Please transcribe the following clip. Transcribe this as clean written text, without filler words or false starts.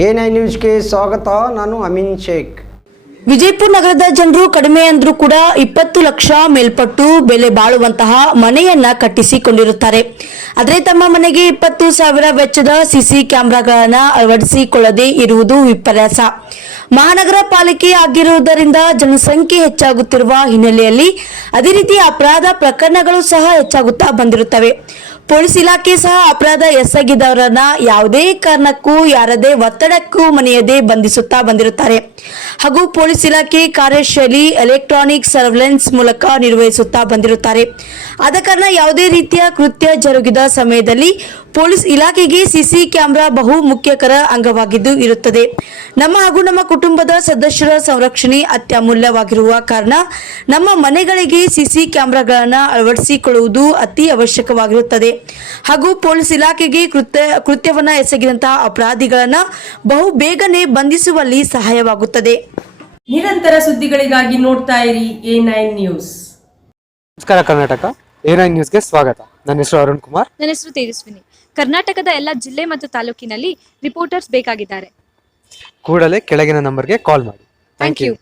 A9 ನ್ಯೂಸ್ಗೆ ಸ್ವಾಗತ. ನಾನು ಅಮೀನ್ ಶೇಖ್. ವಿಜಯಪುರ ನಗರದ ಜನರು ಕಡಿಮೆ ಅಂದ್ರೂ ಕೂಡ 20 ಲಕ್ಷ ಮೇಲ್ಪಟ್ಟು ಬೆಲೆ ಬಾಳುವಂತಹ ಮನೆಯನ್ನ ಕಟ್ಟಿಸಿಕೊಂಡಿರುತ್ತಾರೆ. ಆದರೆ ತಮ್ಮ ಮನೆಗೆ 20,000 ವೆಚ್ಚದ ಸಿಸಿ ಕ್ಯಾಮೆರಾಗಳನ್ನ ಅಳವಡಿಸಿಕೊಳ್ಳದೆ ಇರುವುದು ವಿಪರ್ಯಾಸ. ಮಹಾನಗರ ಪಾಲಿಕೆ ಆಗಿರುವುದರಿಂದ ಜನಸಂಖ್ಯೆ ಹೆಚ್ಚಾಗುತ್ತಿರುವ ಹಿನ್ನೆಲೆಯಲ್ಲಿ ಅದೇ ರೀತಿ ಅಪರಾಧ ಪ್ರಕರಣಗಳು ಸಹ ಹೆಚ್ಚಾಗುತ್ತಾ ಬಂದಿರುತ್ತವೆ. ಪೊಲೀಸ್ ಇಲಾಖೆ ಸಹ ಅಪರಾಧ ಎಸಗಿದವರನ್ನ ಯಾವುದೇ ಕಾರಣಕ್ಕೂ ಯಾರದೇ ಒತ್ತಡಕ್ಕೂ ಮನೆಯದೇ ಬಂಧಿಸುತ್ತಾ ಬಂದಿರುತ್ತಾರೆ. ಹಾಗೂ ಪೊಲೀಸ್ ಇಲಾಖೆ ಕಾರ್ಯಶೈಲಿ ಎಲೆಕ್ಟ್ರಾನಿಕ್ ಸರ್ವೆಲೆನ್ಸ್ ಮೂಲಕ ನಿರ್ವಹಿಸುತ್ತಾ ಬಂದಿರುತ್ತಾರೆ. ಆದ ಕಾರಣ ಯಾವುದೇ ರೀತಿಯ ಕೃತ್ಯ ಜರುಗಿದ ಸಮಯದಲ್ಲಿ ಪೊಲೀಸ್ ಇಲಾಖೆಗೆ ಸಿಸಿ ಕ್ಯಾಮೆರಾ ಬಹು ಮುಖ್ಯಕರ ಅಂಗವಾಗಿದ್ದು ಇರುತ್ತದೆ. ನಮ್ಮ ಹಾಗೂ ನಮ್ಮ ಕುಟುಂಬದ ಸದಸ್ಯರ ಸಂರಕ್ಷಣೆ ಅತ್ಯಮೂಲ್ಯವಾಗಿರುವ ಕಾರಣ ನಮ್ಮ ಮನೆಗಳಿಗೆ ಸಿಸಿ ಕ್ಯಾಮೆರಾಗಳನ್ನು ಅಳವಡಿಸಿಕೊಳ್ಳುವುದು ಅತಿ ಅವಶ್ಯಕವಾಗಿರುತ್ತದೆ. ಹಾಗೂ ಪೊಲೀಸ್ ಇಲಾಖೆಗೆ ಕೃತ್ಯವನ್ನ ಎಸಗಿದಂತಹ ಅಪರಾಧಿಗಳನ್ನ ಬಹು ಬೇಗನೆ ಬಂಧಿಸುವಲ್ಲಿ ಸಹಾಯವಾಗುತ್ತದೆ. ನಿರಂತರ ಸುದ್ದಿಗಳಿಗಾಗಿ ನೋಡ್ತಾ ಇರಿ A9 ನ್ಯೂಸ್. ನಮಸ್ಕಾರ ಕರ್ನಾಟಕ, A9 ನ್ಯೂಸ್ಗೆ ಸ್ವಾಗತ. ನನ್ನ ಹೆಸರು ಅರುಣ್ ಕುಮಾರ್. ನನ್ನ ಹೆಸರು ತೇಜಸ್ವಿನಿ. ಕರ್ನಾಟಕದ ಎಲ್ಲ ಜಿಲ್ಲೆ ಮತ್ತು ತಾಲೂಕಿನಲ್ಲಿ ರಿಪೋರ್ಟರ್ಸ್ ಬೇಕಾಗಿದ್ದಾರೆ. ಕೂಡಲೇ ಕೆಳಗಿನ ನಂಬರ್ಗೆ ಕಾಲ್ ಮಾಡಿ. Thank you.